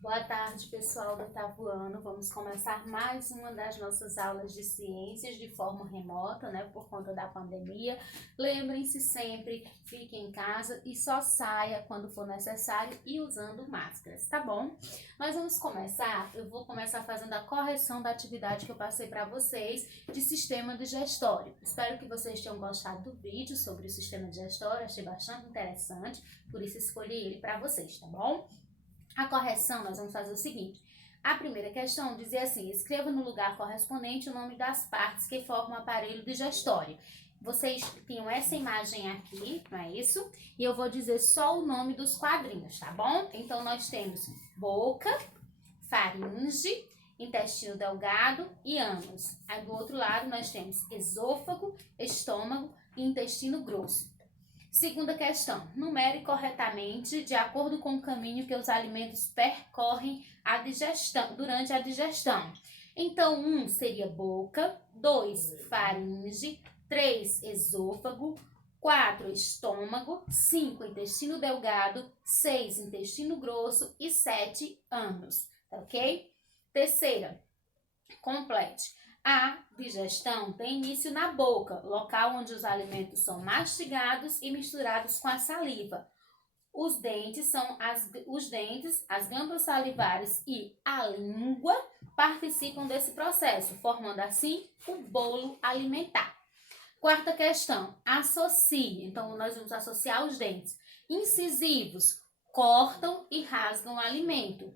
Boa tarde, pessoal do oitavo ano. Vamos começar mais uma das nossas aulas de ciências de forma remota, né, por conta da pandemia. Lembrem-se sempre, fiquem em casa e só saia quando for necessário e usando máscaras, tá bom? Nós vamos começar, eu vou começar fazendo a correção da atividade que eu passei para vocês de sistema digestório. Espero que vocês tenham gostado do vídeo sobre o sistema digestório, achei bastante interessante, por isso escolhi ele para vocês, tá bom? A correção, nós vamos fazer o seguinte. A primeira questão dizia assim: escreva no lugar correspondente o nome das partes que formam o aparelho digestório. Vocês tinham essa imagem aqui, não é isso? E eu vou dizer só o nome dos quadrinhos, tá bom? Então, nós temos boca, faringe, intestino delgado e ânus. Aí, do outro lado, nós temos esôfago, estômago e intestino grosso. Segunda questão, numere corretamente de acordo com o caminho que os alimentos percorrem durante a digestão. Então, 1 seria boca, 2 faringe, 3 esôfago, 4 estômago, 5 intestino delgado, 6 intestino grosso e 7 ânus, ok? Terceira, complete. A digestão tem início na boca, local onde os alimentos são mastigados e misturados com a saliva. Os dentes, as glândulas salivares e a língua participam desse processo, formando assim o bolo alimentar. Quarta questão, associe. Então, nós vamos associar os dentes. Incisivos cortam e rasgam o alimento.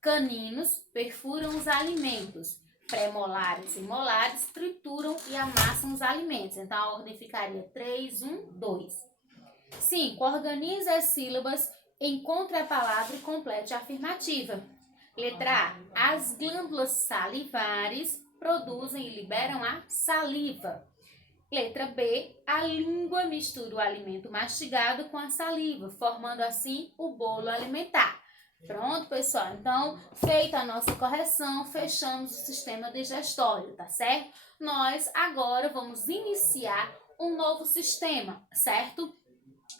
Caninos perfuram os alimentos. Premolares e molares trituram e amassam os alimentos. Então, a ordem ficaria 3, 1, 2. 5. Organize as sílabas, encontre a palavra e complete a afirmativa. Letra A. As glândulas salivares produzem e liberam a saliva. Letra B. A língua mistura o alimento mastigado com a saliva, formando assim o bolo alimentar. Pronto, pessoal? Então, feita a nossa correção, fechamos o sistema digestório, tá certo? Nós agora vamos iniciar um novo sistema, certo?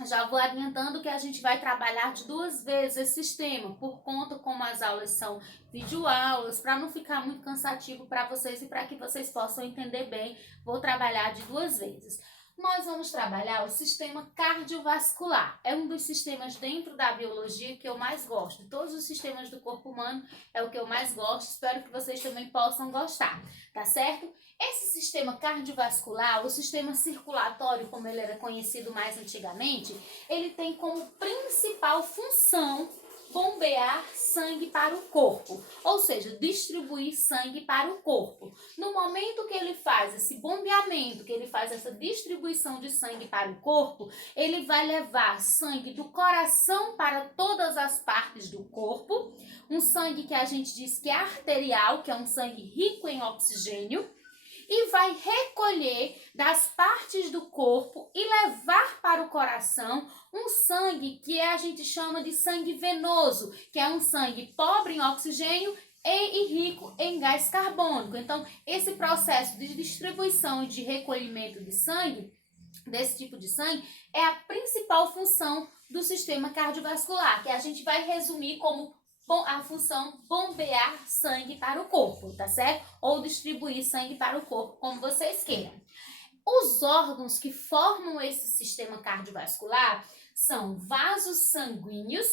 Já vou adiantando que a gente vai trabalhar de 2 vezes esse sistema, por conta como as aulas são videoaulas, para não ficar muito cansativo para vocês e para que vocês possam entender bem, vou trabalhar de 2 vezes. Nós vamos trabalhar o sistema cardiovascular. É um dos sistemas dentro da biologia que eu mais gosto. Todos os sistemas do corpo humano é o que eu mais gosto. Espero que vocês também possam gostar, tá certo? Esse sistema cardiovascular, o sistema circulatório, como ele era conhecido mais antigamente, ele tem como principal função bombear sangue para o corpo, ou seja, distribuir sangue para o corpo. No momento que ele faz esse bombeamento, que ele faz essa distribuição de sangue para o corpo, ele vai levar sangue do coração para todas as partes do corpo, um sangue que a gente diz que é arterial, que é um sangue rico em oxigênio, e vai recolher das partes do corpo e levar para o coração um sangue que a gente chama de sangue venoso, que é um sangue pobre em oxigênio e rico em gás carbônico. Então, esse processo de distribuição e de recolhimento de sangue, desse tipo de sangue, é a principal função do sistema cardiovascular, que a gente vai resumir como a função bombear sangue para o corpo, tá certo? Ou distribuir sangue para o corpo, como vocês queiram. Os órgãos que formam esse sistema cardiovascular são vasos sanguíneos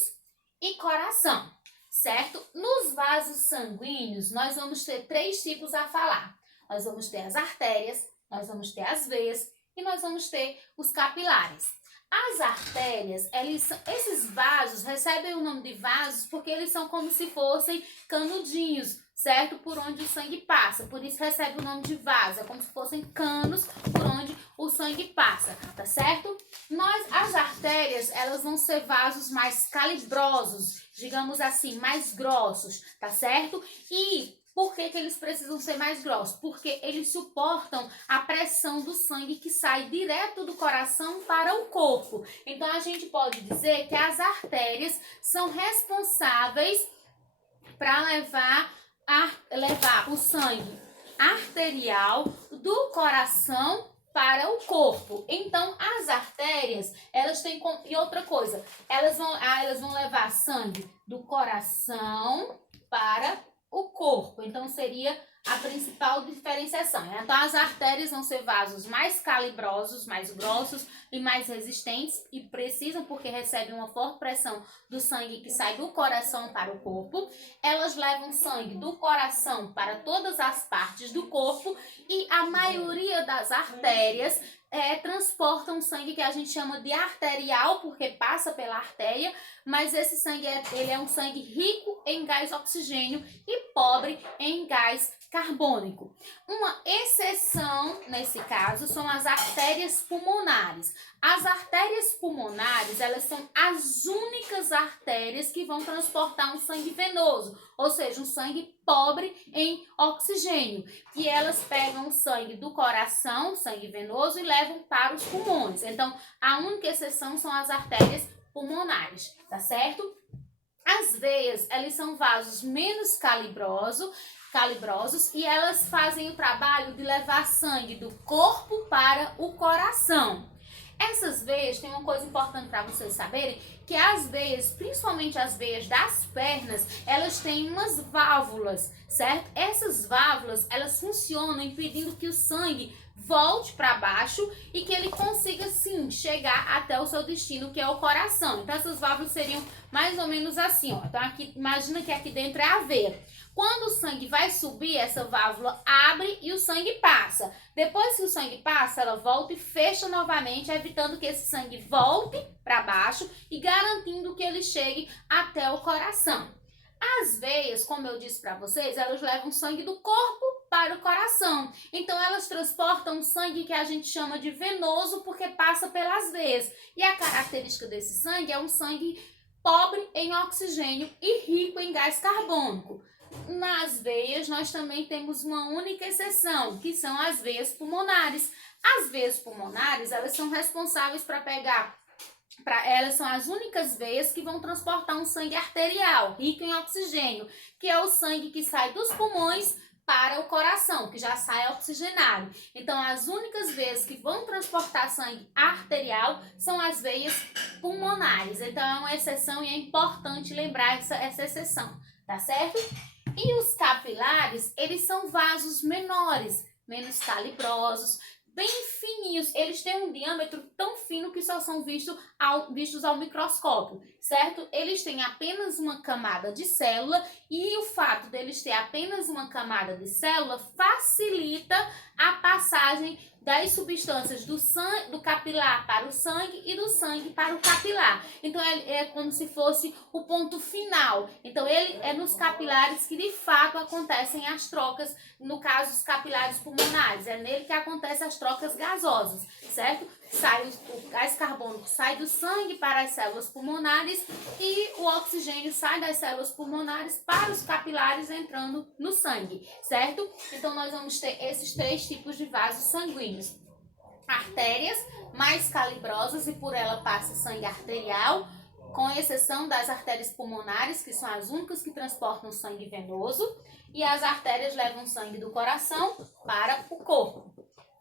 e coração, certo? Nos vasos sanguíneos, nós vamos ter 3 tipos a falar. Nós vamos ter as artérias, nós vamos ter as veias e nós vamos ter os capilares. As artérias, esses vasos recebem o nome de vasos porque eles são como se fossem canudinhos, certo? Por onde o sangue passa, por isso recebe o nome de vaso, é como se fossem canos por onde o sangue passa, tá certo? As artérias, elas vão ser vasos mais calibrosos, digamos assim, mais grossos, tá certo? E por que eles precisam ser mais grossos? Porque eles suportam a pressão do sangue que sai direto do coração para o corpo. Então, a gente pode dizer que as artérias são responsáveis para levar o sangue arterial do coração para o corpo. Então, as artérias, elas têm... E outra coisa, elas vão levar sangue do coração para o corpo. Então, seria a principal diferenciação. Então, as artérias vão ser vasos mais calibrosos, mais grossos e mais resistentes e precisam porque recebem uma forte pressão do sangue que sai do coração para o corpo. Elas levam sangue do coração para todas as partes do corpo e a maioria das artérias transportam sangue que a gente chama de arterial, porque passa pela artéria, mas esse sangue ele é um sangue rico em gás oxigênio e pobre em gás carbônico. Uma exceção nesse caso são as artérias pulmonares. As artérias pulmonares, elas são as únicas artérias que vão transportar um sangue venoso, ou seja, um sangue pobre em oxigênio. E elas pegam o sangue do coração, sangue venoso, e levam para os pulmões. Então, a única exceção são as artérias pulmonares, tá certo? As veias, elas são vasos menos calibrosos e elas fazem o trabalho de levar sangue do corpo para o coração. Essas veias, tem uma coisa importante para vocês saberem, que as veias, principalmente as veias das pernas, elas têm umas válvulas, certo? Essas válvulas, elas funcionam impedindo que o sangue volte para baixo e que ele consiga, sim, chegar até o seu destino, que é o coração. Então, essas válvulas seriam mais ou menos assim, ó. Então, aqui, imagina que aqui dentro é a veia. Quando o sangue vai subir, essa válvula abre e o sangue passa. Depois que o sangue passa, ela volta e fecha novamente, evitando que esse sangue volte para baixo e garantindo que ele chegue até o coração. As veias, como eu disse para vocês, elas levam sangue do corpo para o coração. Então, elas transportam sangue que a gente chama de venoso porque passa pelas veias. E a característica desse sangue é um sangue pobre em oxigênio e rico em gás carbônico. Nas veias, nós também temos uma única exceção, que são as veias pulmonares. As veias pulmonares, elas são responsáveis elas são as únicas veias que vão transportar um sangue arterial, rico em oxigênio, que é o sangue que sai dos pulmões para o coração, que já sai oxigenado. Então, as únicas veias que vão transportar sangue arterial são as veias pulmonares. Então, é uma exceção e é importante lembrar essa exceção, tá certo? E os capilares, eles são vasos menores, menos calibrosos, bem fininhos. Eles têm um diâmetro tão fino que só são vistos ao microscópio, certo? Eles têm apenas uma camada de célula e o fato deles ter apenas uma camada de célula facilita a passagem das substâncias do capilar para o sangue e do sangue para o capilar. Então, é como se fosse o ponto final. Então, ele é nos capilares que, de fato, acontecem as trocas, no caso, os capilares pulmonares. É nele que acontecem as trocas gasosas, certo? O gás carbônico sai do sangue para as células pulmonares e o oxigênio sai das células pulmonares para os capilares entrando no sangue, certo? Então, nós vamos ter esses três tipos de vasos sanguíneos. Artérias mais calibrosas e por ela passa sangue arterial, com exceção das artérias pulmonares, que são as únicas que transportam sangue venoso, e as artérias levam sangue do coração para o corpo.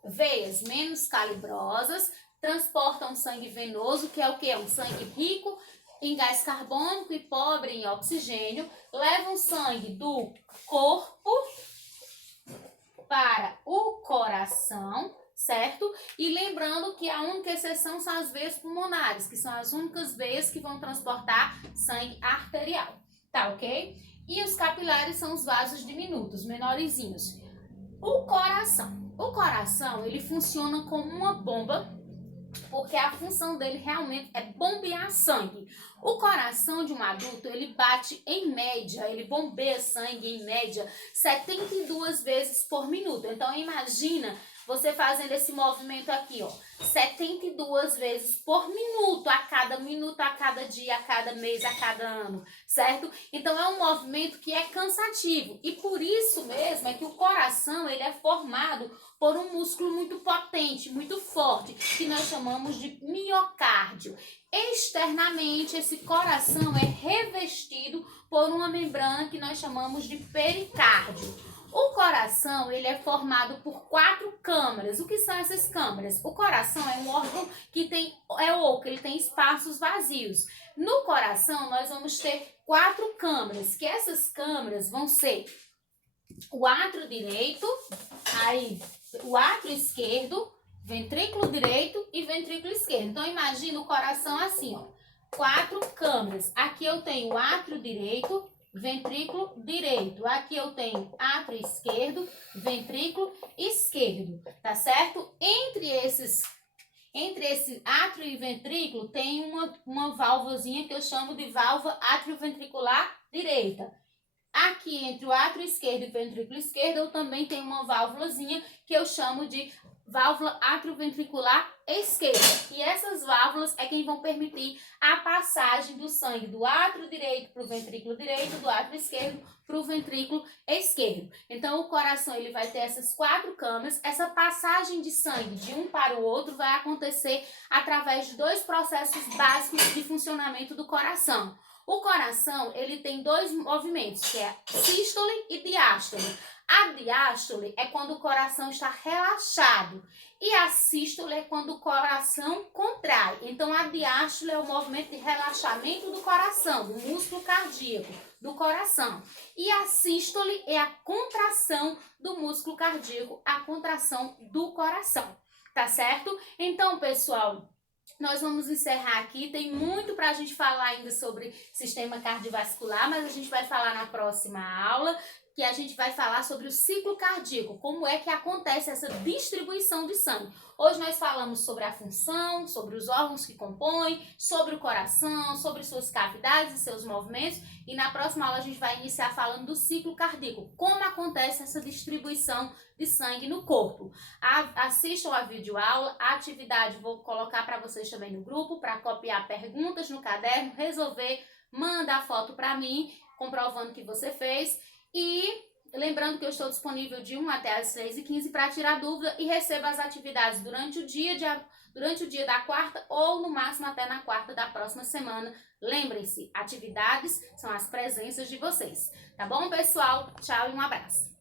Veias menos calibrosas transportam sangue venoso, que é o que? Um sangue rico em gás carbônico e pobre em oxigênio, levam sangue do corpo para o coração, certo? E lembrando que a única exceção são as veias pulmonares, que são as únicas veias que vão transportar sangue arterial, tá ok? E os capilares são os vasos diminutos, menorzinhos. O coração, ele funciona como uma bomba, porque a função dele realmente é bombear sangue. O coração de um adulto, ele bate em média, ele bombeia sangue em média 72 vezes por minuto. Então, imagina você fazendo esse movimento aqui, ó, 72 vezes por minuto, a cada dia, a cada mês, a cada ano, certo? Então, é um movimento que é cansativo e por isso mesmo é que o coração, ele é formado por um músculo muito potente, muito forte, que nós chamamos de miocárdio. Externamente, esse coração é revestido por uma membrana que nós chamamos de pericárdio. O coração, ele é formado por 4 câmaras. O que são essas câmaras? O coração é um órgão que é oco, ele tem espaços vazios. No coração, nós vamos ter 4 câmaras, que essas câmaras vão ser o átrio direito, aí o átrio esquerdo, ventrículo direito e ventrículo esquerdo. Então, imagina o coração assim, ó, 4 câmaras. Aqui eu tenho o átrio direito, ventrículo direito. Aqui eu tenho átrio esquerdo, ventrículo esquerdo, tá certo? Entre esse átrio e ventrículo tem uma válvulazinha que eu chamo de válvula atrioventricular direita. Aqui entre o átrio esquerdo e o ventrículo esquerdo eu também tenho uma válvulazinha que eu chamo de válvula atrioventricular esquerda. E essas válvulas é quem vão permitir a passagem do sangue do átrio direito para o ventrículo direito, do átrio esquerdo para o ventrículo esquerdo. Então, o coração ele vai ter essas 4 câmaras. Essa passagem de sangue de um para o outro vai acontecer através de 2 processos básicos de funcionamento do coração. O coração, ele tem 2 movimentos, que é sístole e diástole. A diástole é quando o coração está relaxado e a sístole é quando o coração contrai. Então, a diástole é o movimento de relaxamento do coração, do músculo cardíaco, do coração. E a sístole é a contração do músculo cardíaco, a contração do coração, tá certo? Então, pessoal, nós vamos encerrar aqui, tem muito para a gente falar ainda sobre sistema cardiovascular, mas a gente vai falar na próxima aula, que a gente vai falar sobre o ciclo cardíaco, como é que acontece essa distribuição de sangue. Hoje nós falamos sobre a função, sobre os órgãos que compõem, sobre o coração, sobre suas cavidades e seus movimentos, e na próxima aula a gente vai iniciar falando do ciclo cardíaco, como acontece essa distribuição de sangue no corpo. Assistam a videoaula, a atividade vou colocar para vocês também no grupo, para copiar perguntas no caderno, resolver, manda a foto para mim, comprovando que você fez. E lembrando que eu estou disponível de 1 até as 6h15 para tirar dúvida e receba as atividades durante o dia da quarta ou no máximo até na quarta da próxima semana. Lembrem-se, atividades são as presenças de vocês. Tá bom, pessoal? Tchau e um abraço.